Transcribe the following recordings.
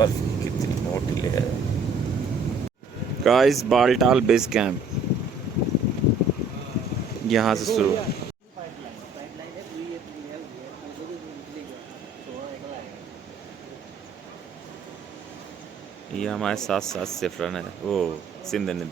बर्फ कितनी मोटी है। गाइस बालटाल बेस कैंप यहाँ से शुरू। ये हमारे साथ साथ सिफरन है, वो सिंध नदी।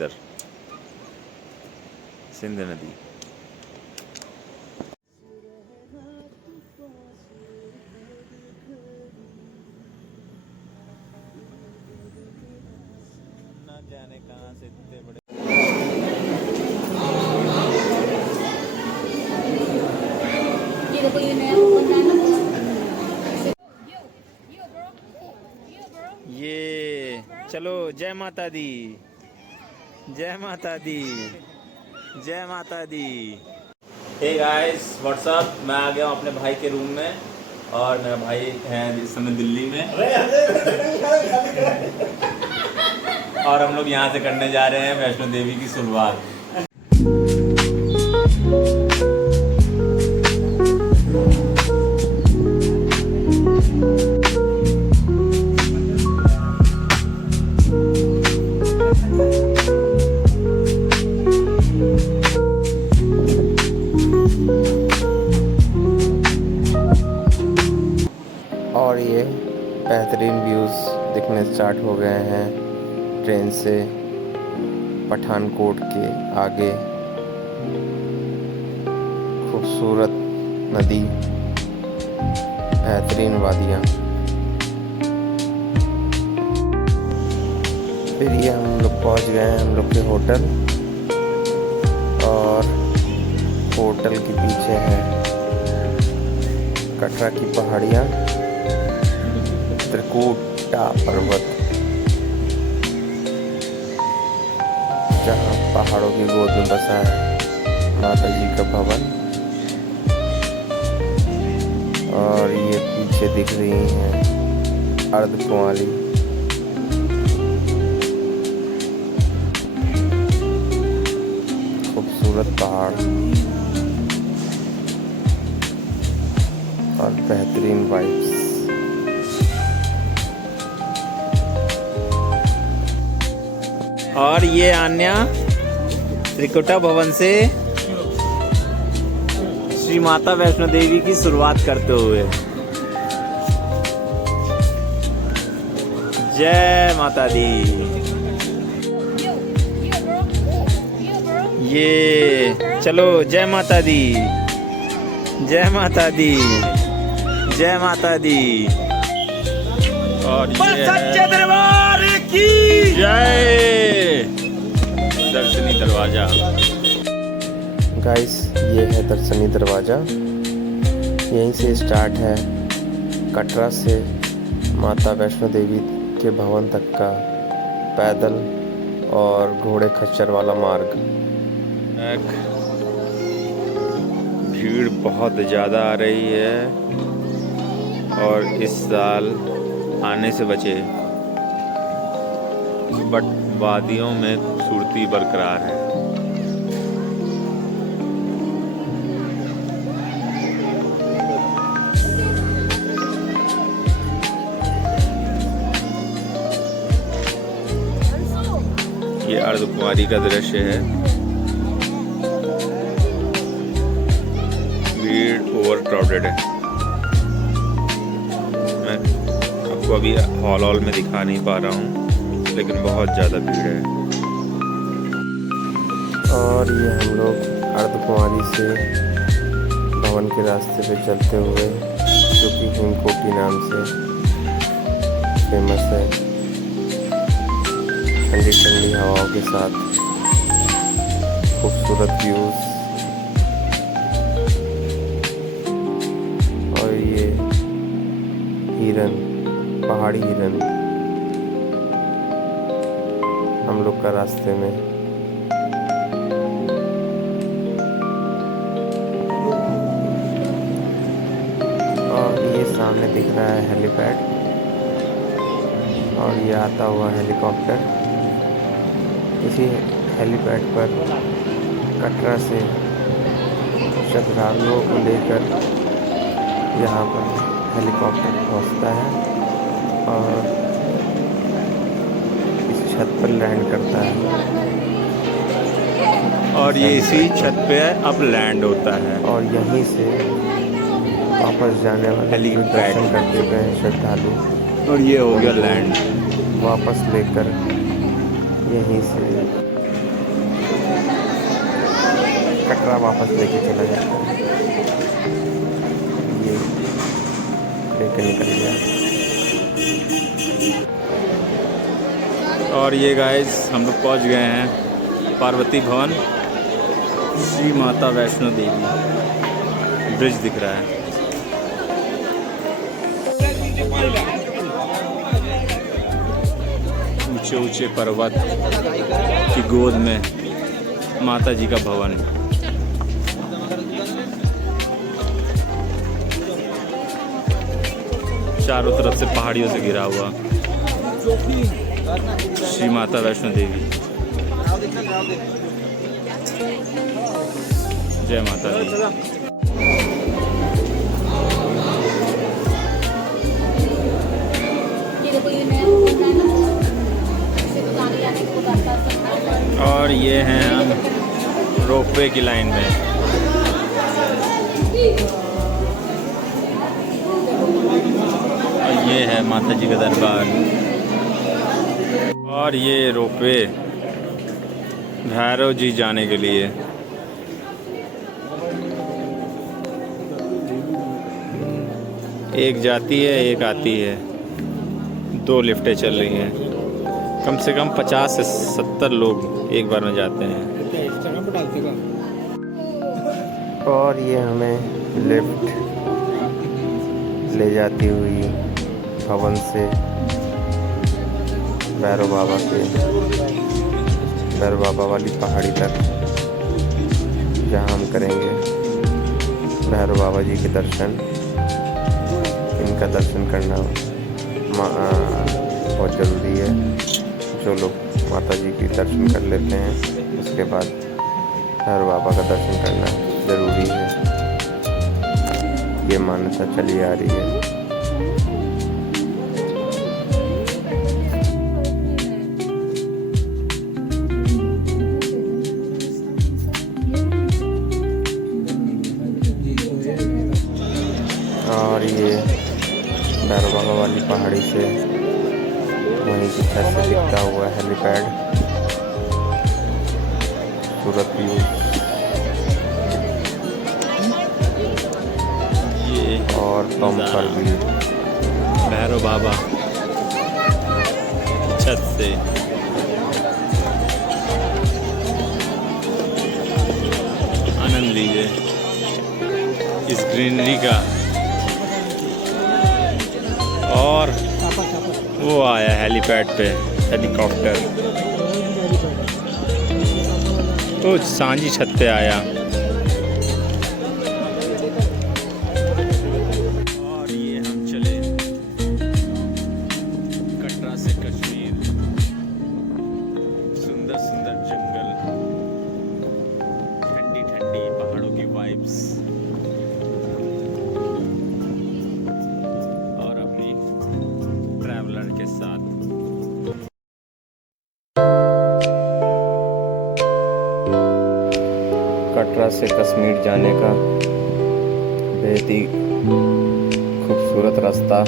ना जाने कहाँ से इतने बड़े ये चलो। जय माता दी, जय माता दी, जय माता दी। हे गाइस व्हाट्सअप, मैं आ गया हूँ अपने भाई के रूम में और मेरा भाई है इस समय दिल्ली में और हम लोग यहाँ से करने जा रहे हैं वैष्णो देवी की शुरुआत। और ये बेहतरीन व्यूज़ दिखने स्टार्ट हो गए हैं ट्रेन से। पठानकोट के आगे खूबसूरत नदी, बेहतरीन वादियाँ। फिर ये हम लोग पहुँच गए हैं हम लोग के होटल, और होटल के पीछे है कटरा की पहाड़ियाँ, त्रिकुटा पर्वत, जहाँ पहाड़ों की गोद में बसा है माता जी का भवन। और ये पीछे दिख रही हैं अर्धकुंवारी। खूबसूरत पहाड़ और बेहतरीन वाइब्स। और ये आन्या त्रिकुटा भवन से श्री माता वैष्णो देवी की शुरुआत करते हुए। जय माता दी। ये चलो। जय माता दी, जय माता दी, जय माता दी। और सच्चे दरबार की जय। दर्शनी दरवाजा। गाइस ये है दर्शनी दरवाजा। यहीं से स्टार्ट है कटरा से माता वैष्णो देवी के भवन तक का पैदल और घोड़े खच्चर वाला मार्ग। भीड़ बहुत ज़्यादा आ रही है और इस साल आने से बचे, बट वादियों में खूबसूरती बरकरार है। ये अर्धकुंवारी का दृश्य है। भीड़ ओवर क्राउडेड है। मैं आपको अभी हॉल में दिखा नहीं पा रहा हूँ, लेकिन बहुत ज़्यादा भीड़ है। और ये हम लोग अर्धकुंवारी से भवन के रास्ते पे चलते हुए, जो कि हिमकोटी नाम से फेमस है, ठंडी ठंडी हवाओं के साथ खूबसूरत व्यूज़। और ये हिरन, पहाड़ी हिरन हम लोग का रास्ते में। और ये सामने दिख रहा है हेलीपैड, और ये आता हुआ हेलीकॉप्टर। इसी हेलीपैड पर कटरा से श्रद्धालुओं को लेकर यहाँ पर हेलीकॉप्टर पहुँचता है और छत पर लैंड करता है और ये इसी छत पे अब लैंड होता है। और यहीं से वापस जाने वाले जो हेलीपैड। दर्शन करके गए श्रद्धालु और ये हो गया लैंड। वापस लेकर यहीं से कटरा वापस लेके चला जाता है। ये लेके निकल गया। और ये गाइस हम लोग पहुंच गए हैं पार्वती भवन, श्री माता वैष्णो देवी। ब्रिज दिख रहा है। ऊंचे ऊंचे पर्वत की गोद में माता जी का भवन। चारों तरफ से पहाड़ियों से घिरा हुआ श्री माता वैष्णो देवी। जय माता दी। और ये हैं हम रोपवे की लाइन में। और ये है माता जी का दरबार। और ये रोपवे भैरव जी जाने के लिए। एक जाती है एक आती है, 2 लिफ्टें चल रही हैं। कम से कम 50 से 70 लोग एक बार में जाते हैं। और ये हमें लिफ्ट ले जाती हुई भवन से भैरव बाबा वाली पहाड़ी तक, जहाँ हम करेंगे भैरव बाबा जी के दर्शन। इनका दर्शन करना बहुत ज़रूरी है। जो लोग माता जी की दर्शन कर लेते हैं उसके बाद भैरव बाबा का दर्शन करना ज़रूरी है। ये मान्यता चली आ रही है। और ये भैरव बाबा वाली पहाड़ी से वहीं की छत से दिखता हुआ हेलीपैड, सूरत व्यू। ये और बम्पर व्यू भैरव बाबा छत से। आनंद लीजिए इस ग्रीनरी का। और वो आया हेलीपैड पे हेलीकॉप्टर, तो सांझी छत पे आया। और ये हम चले कटरा से कश्मीर। सुंदर सुंदर जंगल, ठंडी ठंडी पहाड़ों की वाइब्स और अपनी ट्रैवलर के साथ। कटरा से कश्मीर जाने का बेहद ही खूबसूरत रास्ता।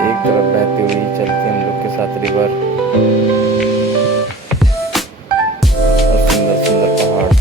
एक तरफ बहती हुई चलती हम लोग के साथ रिवर और सुंदर सुंदर पहाड़।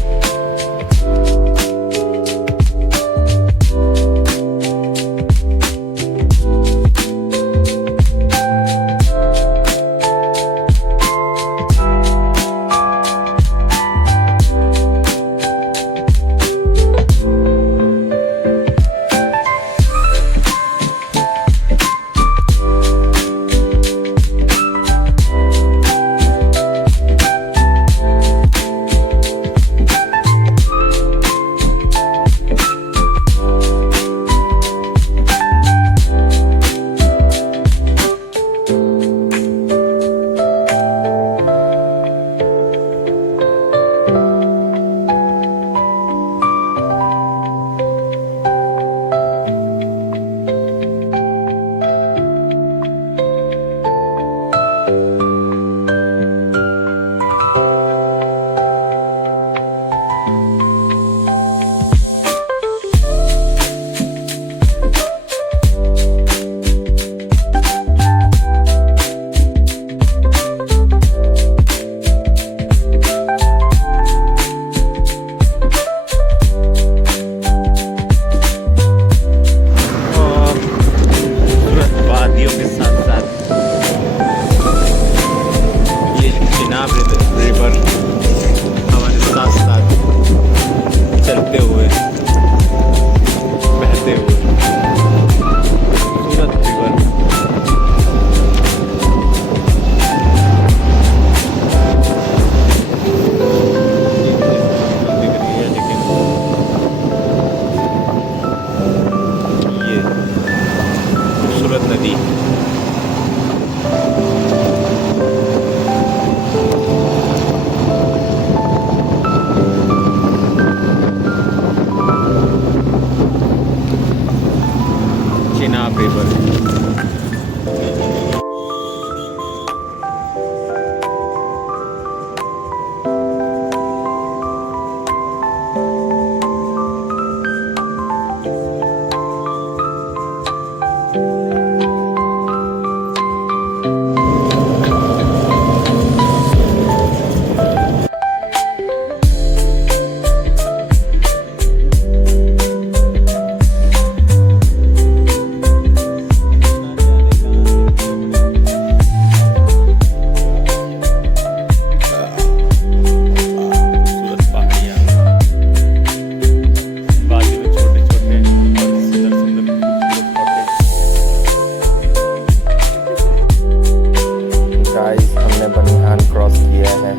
हमने बनिहाल क्रॉस किया है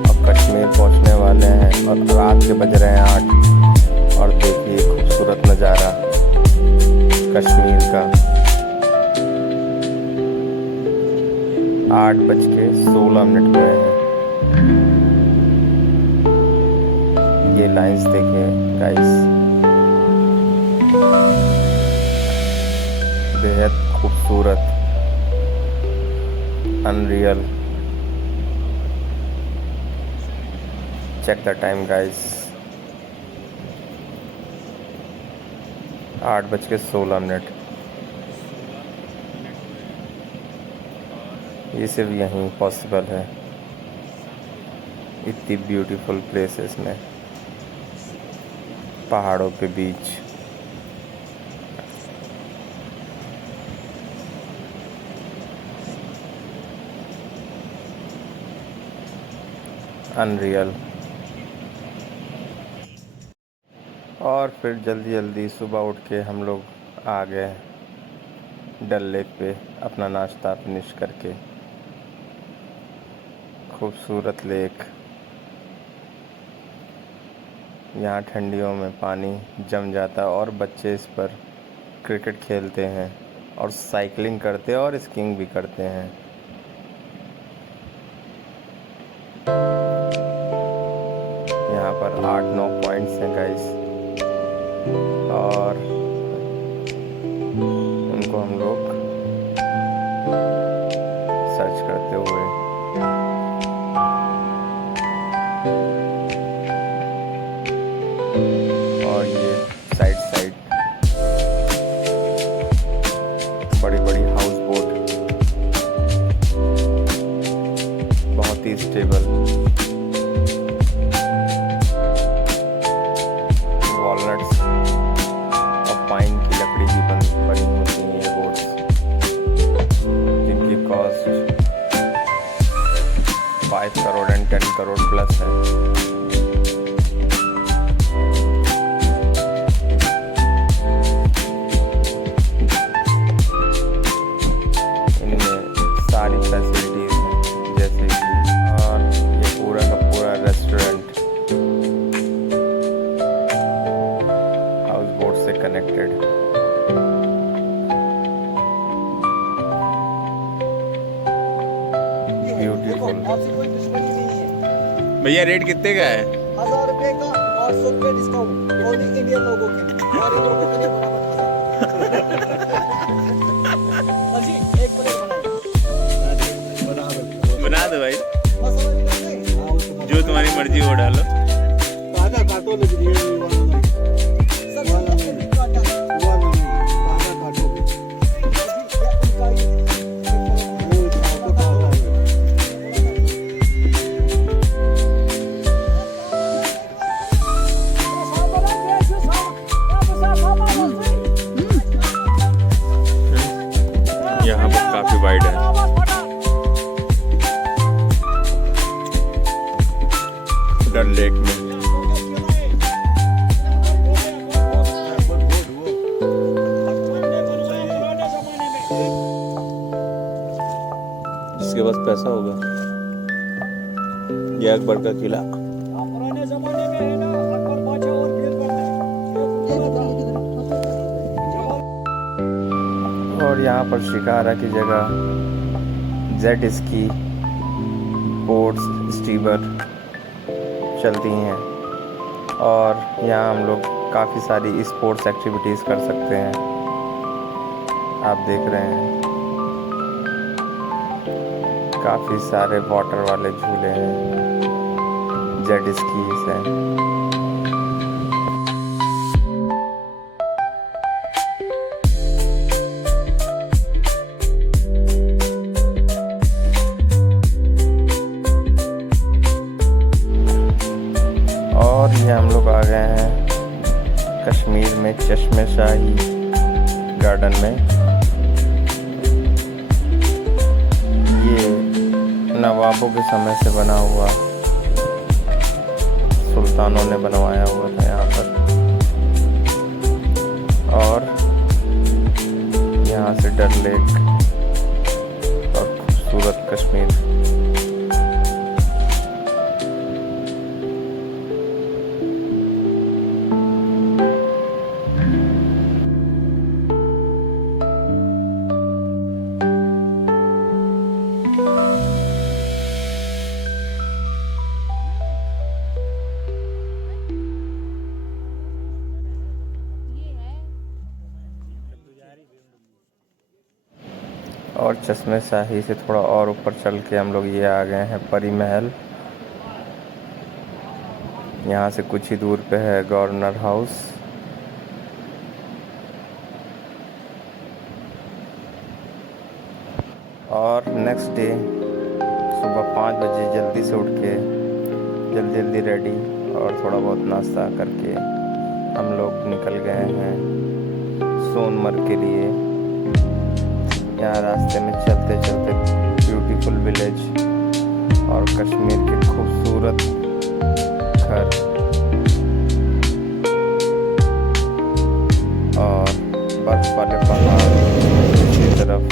और कश्मीर पहुंचने वाले हैं और रात के बज रहे हैं 8 और देखिए खूबसूरत नज़ारा कश्मीर का। 8:16 हुए हैं। ये लाइंस देखिए गाइस, बेहद खूबसूरत, unreal. Check the time guys, 8:16। ये सिर्फ यहीं पॉसिबल है, इतनी ब्यूटीफुल प्लेसेस में, पहाड़ों के बीच। अनरियल। और फिर जल्दी जल्दी सुबह उठ के हम लोग आ गए डल लेक पे अपना नाश्ता फिनिश करके। खूबसूरत लेक, यहाँ ठंडियों में पानी जम जाता है और बच्चे इस पर क्रिकेट खेलते हैं और साइकिलिंग करते हैं और स्कीइंग भी करते हैं। यहाँ पर 8-9 पॉइंट्स हैं गाइस और उनको हम लोग सर्च करते हुए और ये साइड बड़ी बड़ी हाउस बोट, बहुत ही स्टेबल। वॉलनट्स और पाइन की लकड़ी की बनी होती हैं ये बोट्स, जिनकी cost 5 crore and 10 crore plus है। सारी फैसिलिटीज़ हैं जैसे कि, और ये पूरा का पूरा रेस्टोरेंट हाउस बोट से कनेक्टेड। ब्यूटीफुल। आपसे कोई दुश्मनी नहीं है। भैया रेट कितने का है? 1000 रुपए का 800 रुपए डिस्काउंट ओनली इंडियन लोगों के लिए, और इन लोगों के लिए बराबर जी एक प्लेट बना दो भाई, मसाला निकाल जो तुम्हारी मर्जी वो डालो। ताजा काटो लग रही है सर काटा ताजा काटो यहाँ पर काफी वाइड है। डल लेक में जिसके पास पैसा होगा, ये अकबर का किला। पुराने जमाने में है ना, अकबर बादशाह और और यहाँ पर शिकारा की जगह जेट स्की बोट्स, स्टीबर चलती हैं और यहाँ हम लोग काफ़ी सारी स्पोर्ट्स एक्टिविटीज़ कर सकते हैं। आप देख रहे हैं काफ़ी सारे वाटर वाले झूले हैं, जेट स्कीज हैं। और ये हम लोग आ गए हैं कश्मीर में चश्मे शाही गार्डन में। ये नवाबों के समय से बना हुआ, सुल्तानों ने बनवाया हुआ था यहाँ पर। और यहाँ से डल लेक और खूबसूरत कश्मीर और चश्मे शाही से थोड़ा और ऊपर चल के हम लोग ये आ गए हैं परी महल। यहाँ से कुछ ही दूर पे है गवर्नर हाउस। और नेक्स्ट डे सुबह 5 बजे जल्दी से उठ के जल्दी रेडी और थोड़ा बहुत नाश्ता करके हम लोग निकल गए हैं सोनमर्ग के लिए। यहाँ रास्ते में चलते चलते ब्यूटीफुल विलेज और कश्मीर के खूबसूरत घर और बर्फ वाले पहाड़ दूसरी तरफ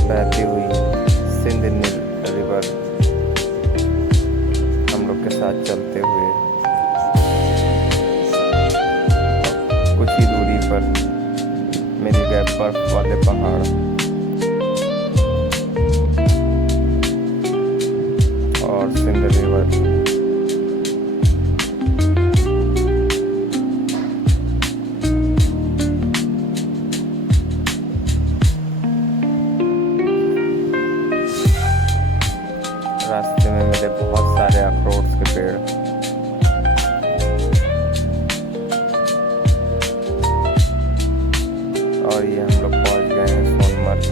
बहती हुई सिंध रिवर हम लोग के साथ चलते हुए कुछ ही दूरी पर मिल गए बर्फ वाले पहाड़ और सिंध रिवर। रास्ते में मिले बहुत सारे अखरोट के पेड़। और ये हम लोग पहुंच गए हैं सोनमर्ग।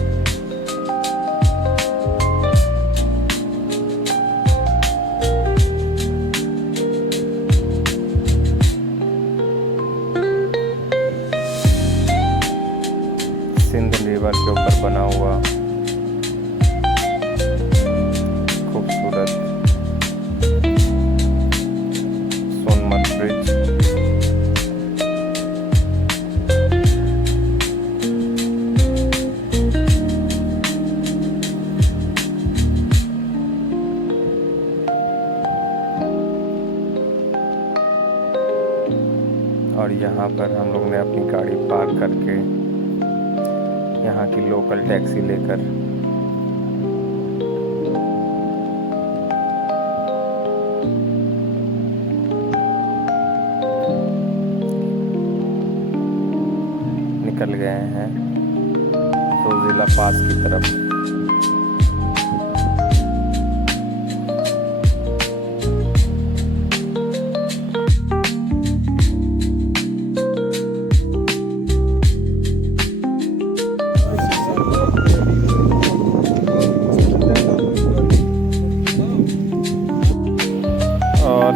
सिंध रिवर के ऊपर बना हुआ खूबसूरत सोनमर्ग ब्रिज। और यहाँ पर हम लोग ने अपनी गाड़ी पार्क करके यहाँ की लोकल टैक्सी लेकर निकल गए हैं जोजिला पास की तरफ। और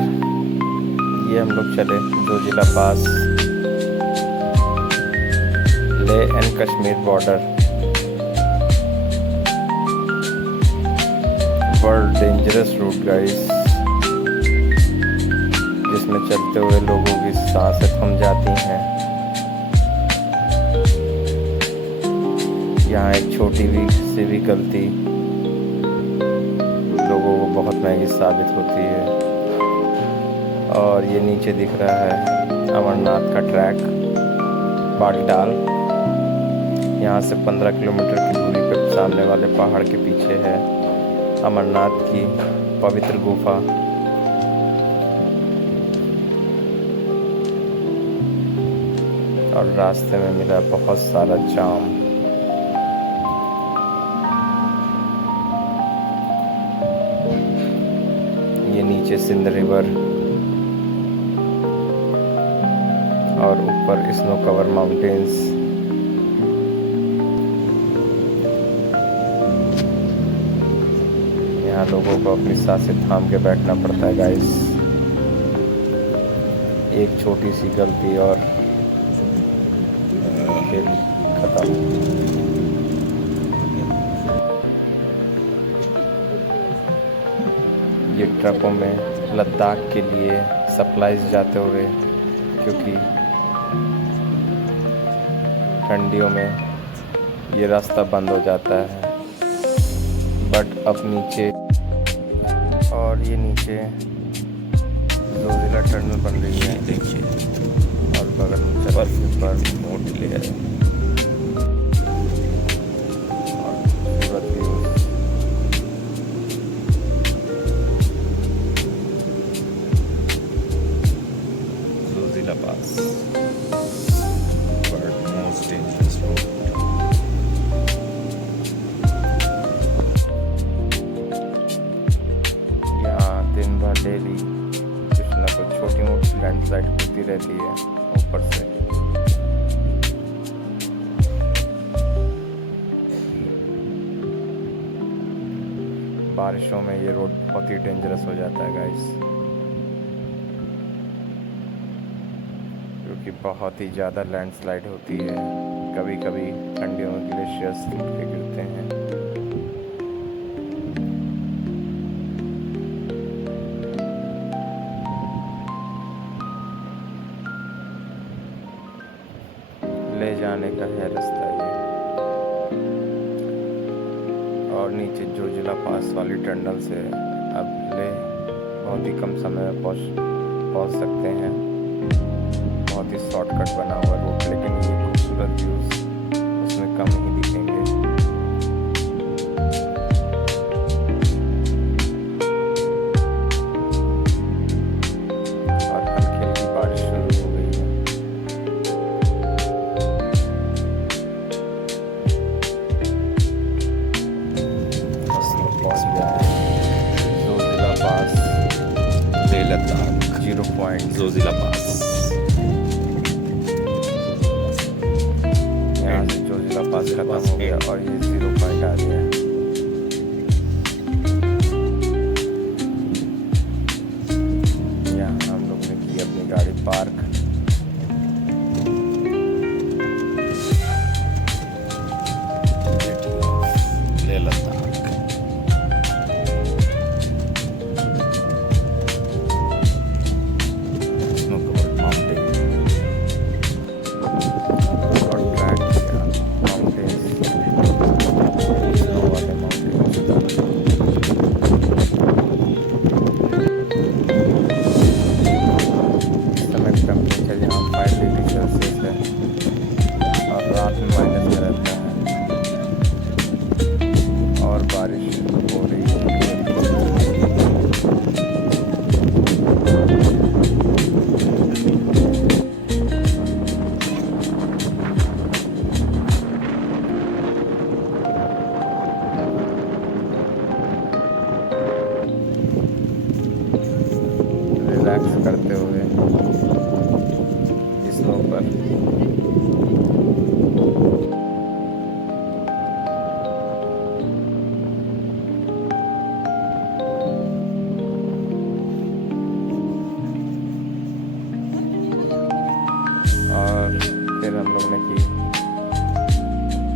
ये हम लोग चले Zojila pass, Leh and Kashmir border. World dangerous route guys, जिसमें चलते हुए लोगों की सांसें थम जाती हैं। यहाँ एक छोटी सी भी गलती लोगों को बहुत महंगी साबित होती है। और ये नीचे दिख रहा है अमरनाथ का ट्रैक बागडाल। यहाँ से 15 किलोमीटर की दूरी पर सामने वाले पहाड़ के पीछे है अमरनाथ की पवित्र गुफा। और रास्ते में मिला बहुत सारा जाम। ये नीचे सिंध रिवर और ऊपर स्नो कवर माउंटेन्स। यहाँ लोगों को अपनी सांसें थाम के बैठना पड़ता है गाइस। एक छोटी सी गलती और खेल खत्म। ये ट्रकों में लद्दाख के लिए सप्लाईज जाते हुए, क्योंकि ठंडियों में ये रास्ता बंद हो जाता है। बट अब नीचे, और ये नीचे जोजिला टनल बन रही है, देखिए। और बगल में बर्फ पर मोटी ले है और खूबसूरत व्यू। जोजिला पास, world's most dangerous road. Daily कुछ ना कुछ छोटी मोटी लैंडस्लाइड होती रहती है ऊपर से। बारिशों में ये रोड बहुत ही डेंजरस हो जाता है गाइस, क्योंकि बहुत ही ज़्यादा लैंडस्लाइड होती है। कभी कभी ठंडियों में ग्लेशियर्स टूट के गिरते हैं। ले जाने का है रास्ता ये, और नीचे जोजिला पास वाली टनल से अब ले बहुत ही कम समय में पहुंच सकते हैं। बहुत ही शॉर्टकट बना हुआ रूट, लेकिन ये खूबसूरत व्यूज़ उसमें कम ही दिखेंगे। और हल्की हल्की बारिश शुरू हो गई है। बस हम पहुंच गया है जोजिला पास, लेह लद्दाख 0 पॉइंट जोजिला पास। यहाँ से जोजिला पास खत्म हो गया और ये 0 पॉइंट आ गया। यहाँ हम लोग ने की अपनी गाड़ी park. Leh Ladakh snow covered mountain. और ट्रैक किया माउंटेन्स, स्नो वाले माउंटेन्स। इस समय टेम्परेचर यहाँ 5 डिग्री सेल्सियस है और रात में माइनस में रहता है और बारिश हो रही है। रिलैक्स करते हुए स्नो पर और फिर हम लोग ने की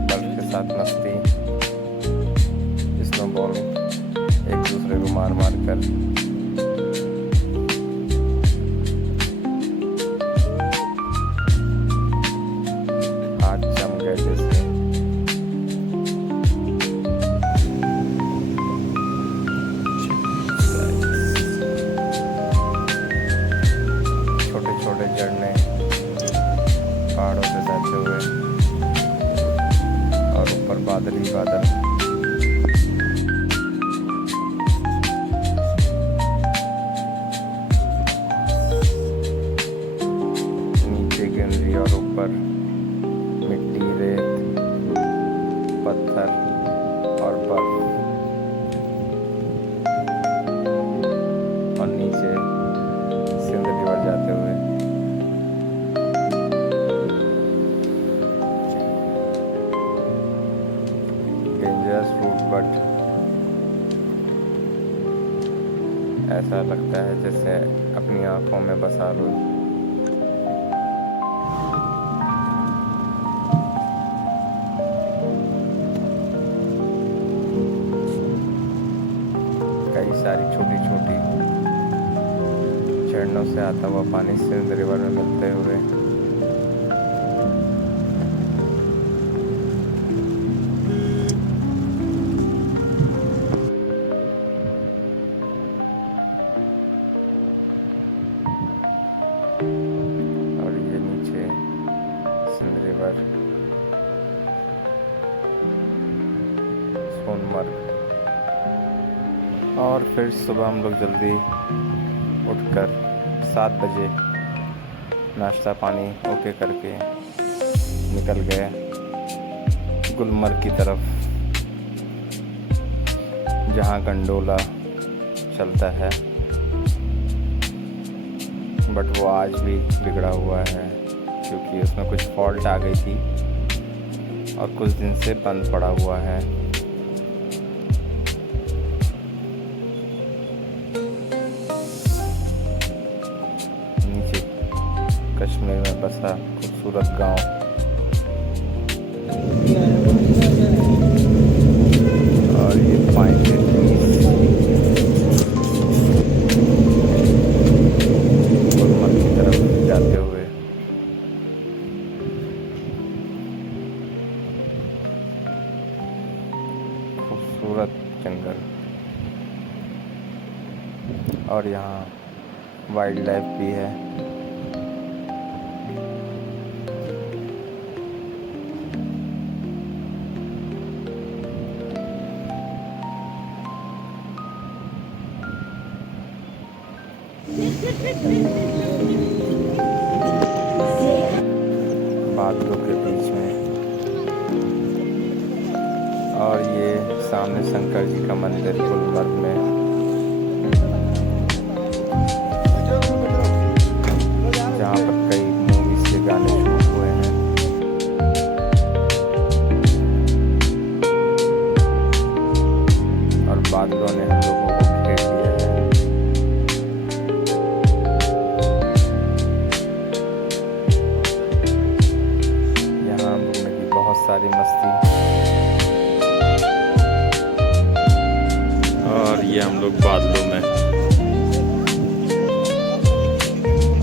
बर्फ के साथ मस्ती, स्नोबॉल एक दूसरे को मार मार कर। हाथ जम गए जैसे। छोटे छोटे झरने पहाड़ों से बहते हुए और ऊपर बादल ही बादल। नीचे ग्रीनरी और ऊपर मिट्टी, रेत, पत्थर और बर्फ, और नीचे सिंध रिवर जाते हुए। डेंजरस रूट, बट ऐसा लगता है जैसे अपनी आंखों में बसा लो। कई सारी छोटी छोटी झरनों से आता हुआ पानी सिंध रिवर में मिलते हुए और ये नीचे सिंध रिवर, सोनमर्ग। और फिर सुबह हम लोग जल्दी उठकर 7 बजे नाश्ता पानी ओके करके निकल गए गुलमर्ग की तरफ, जहाँ गंडोला चलता है। बट वो आज भी बिगड़ा हुआ है क्योंकि उसमें कुछ फॉल्ट आ गई थी और कुछ दिन से बंद पड़ा हुआ है। नीचे कश्मीर में बसा खूबसूरत गांव। और ये पाइन के ट्रीज गुलमर्ग की तरफ जाते हुए खूबसूरत जंगल। और यहाँ वाइल्ड लाइफ भी है। बादलों के बीच में। और ये सामने शंकर जी का मंदिर गुलमर्ग में। जहाँ पर कई मूवीज के गाने शूट हुए हैं। और बादलों ने हम लोगों को घेर लिया है। यहाँ हम लोगों ने की बहुत सारी मस्ती। और ये हम लोग बादलों में।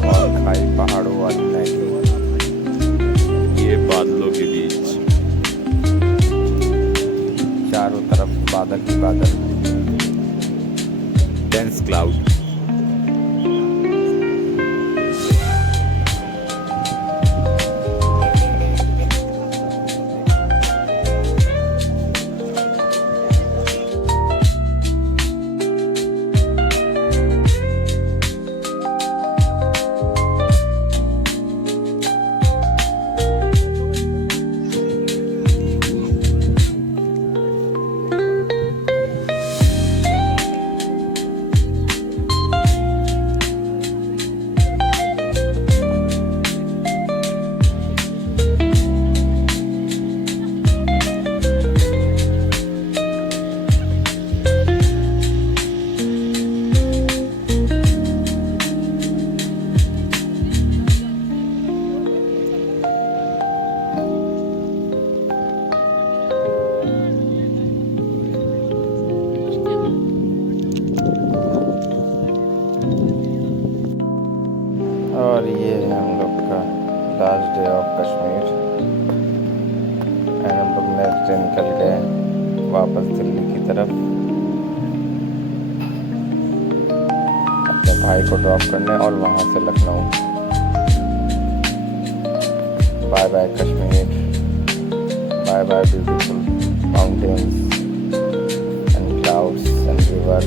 और खाई पहाड़ों वाली मैगी। ये बादलों के बीच। चारों तरफ बादल ही बादल। Dense cloud. और ये है हम लोग का last day of Kashmir. And हम लोग नेक्स्ट डे निकल गए वापस दिल्ली की तरफ अपने भाई को ड्रॉप करने और वहाँ से Lucknow. Bye bye Kashmir, bye bye beautiful mountains and clouds and river.